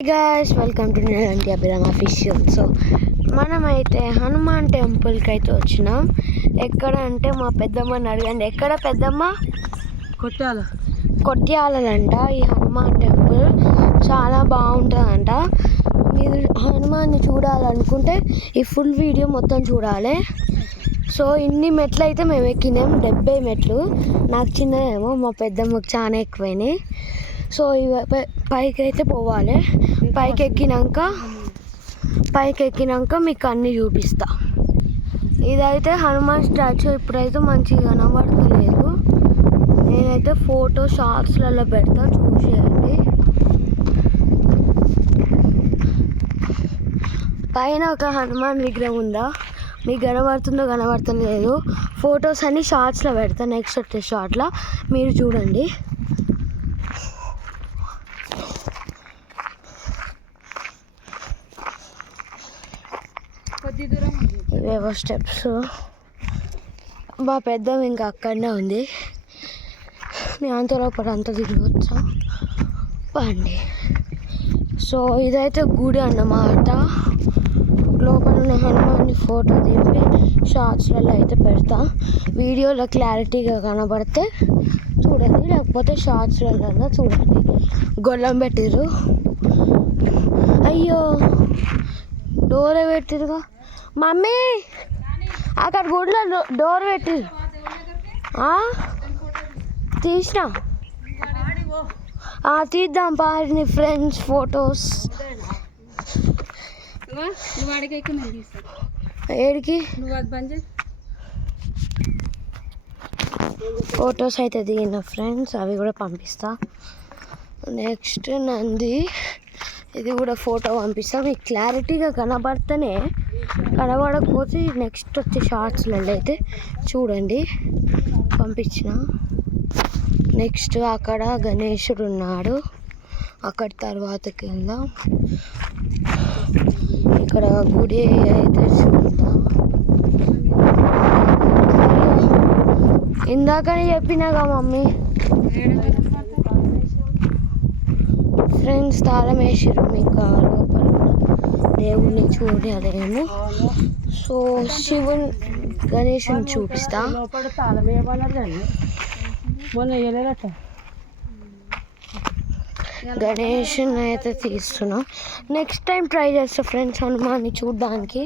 Guys welcome to Neelanti Abhiram official. So మనమైతే హనుమాన్ టెంపుల్కి అయితే వచ్చినాం. ఎక్కడ అంటే మా పెద్దమ్మని అడగండి, ఎక్కడ పెద్దమ్మ? కొట్యాలంట. ఈ హనుమాన్ టెంపుల్ చాలా బాగుంటుందంట. మీరు హనుమాన్ని చూడాలనుకుంటే ఈ ఫుల్ వీడియో మొత్తం చూడాలి. సో ఇన్ని మెట్లు అయితే మేము ఎక్కినాం, 70 మెట్లు. నాకు చిన్నదేమో, మా పెద్దమ్మకి చాలా ఎక్కువైనాయి. సో పైకి అయితే పోవాలి. పైకి ఎక్కినాక మీకు అన్నీ చూపిస్తా. ఇదైతే హనుమాన్ స్టాచ్యూ. ఇప్పుడైతే మంచిగా కనబడతలేదు. నేనైతే ఫోటో షార్ట్స్లలో పెడతా, చూసేయండి. పైన ఒక హనుమాన్ విగ్రహం ఉందా, మీకు కనబడుతుందో కనబడతలేదు. ఫొటోస్ అన్ని షార్ట్స్లో పెడతా, నెక్స్ట్ వచ్చే షార్ట్లో మీరు చూడండి. ఇవేవో స్టెప్స్. మా పెద్దమ్మ ఇంకా అక్కడనే ఉంది. నేను అంత లోపల అంతా తిరగొచ్చా పండి. సో ఇదైతే గుడి అన్నమాట. లోపల ఉన్న హనుమాన్ని ఫోటో దింపి షార్ట్స్లలో అయితే పెడతా. వీడియోలో క్లారిటీగా కనబడితే చూడండి, లేకపోతే షార్ట్స్లలో చూడండి. గొల్లం పెట్టిర్రు. అయ్యో డోరే పెట్టిరుగా మమ్మీ, అక్కడ గుడిలో డోర్ పెట్టిర్రు. తీసిన తీద్దాం పారిని ఫ్రెండ్స్ ఫొటోస్. ఏడికి ఫొటోస్ అయితే దిగిన ఫ్రెండ్స్, అవి కూడా పంపిస్తా. నెక్స్ట్ నంది, ఇది కూడా ఫోటో పంపిస్తా. మీకు క్లారిటీగా కనబడితేనే, కనబడకపోతే నెక్స్ట్ వచ్చే షార్ట్స్లలో అయితే చూడండి, పంపించిన. నెక్స్ట్ అక్కడ గణేశుడు ఉన్నాడు, అక్కడ తర్వాతకి వెళ్దాం. ఇక్కడ గుడి అయితే చూద్దాం. ఇందాకనే చెప్పినాగా మమ్మీ. ఫ్రెండ్స్ తాళం వేసారు, మీకు లోపల దేవుడిని చూడలేము. సో శివుని గణేశుని చూపిస్తా. గణేశుని అయితే తీస్తున్నాం. నెక్స్ట్ టైం ట్రై చేస్తా ఫ్రెండ్స్ హనుమాన్ని చూడడానికి.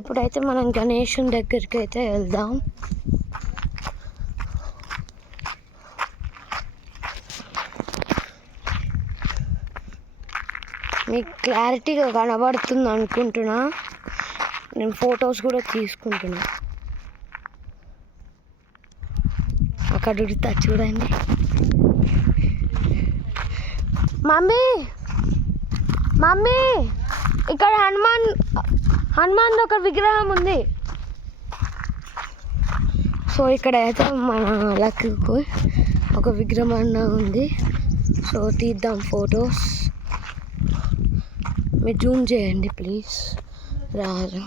ఇప్పుడైతే మనం గణేశుని దగ్గరికి అయితే వెళ్దాం. మీకు క్లారిటీగా కనబడుతుంది అనుకుంటున్నా. నేను ఫొటోస్ కూడా తీసుకుంటున్నా. అక్కడ ఉడతా చూడండి. మమ్మీ మమ్మీ, ఇక్కడ హనుమాన్ ఒక విగ్రహం ఉంది. సో ఇక్కడ అయితే మన లక్కు ఒక విగ్రహం అన్న ఉంది. సో తీద్దాం ఫొటోస్. మీరు జూమ్ చేయండి ప్లీజ్. రాదు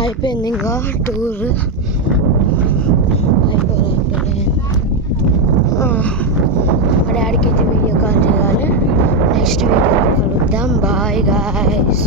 అయిపోయింది, ఇంకా టూర్ అయిపోయింది. మా డాడీకి అయితే వీడియో కాల్ చేయాలి. నెక్స్ట్ వీడియోలో కలుద్దాం. Bye guys.